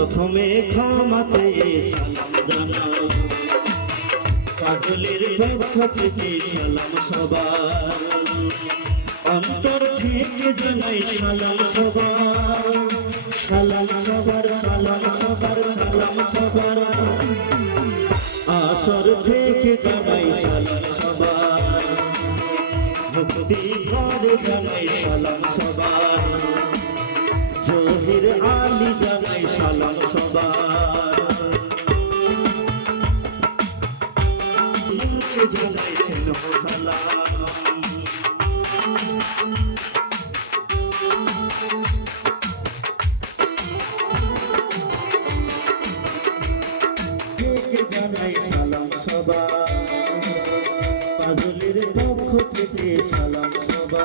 প্রথমে ক্ষমাতে সালাম পাগলের পক্ষ থেকে সালাম সবার অন্তর থেকে জানাই সালাম সবার সালাম সবার সালাম সবার সালাম সবার। আসর থেকে জানাই সালাম সবার মুক্তি ঘরে জানাই সালাম সবার জহির জানাই সালাম সবা পাজলের পক্ষ থেকে সালাম সবা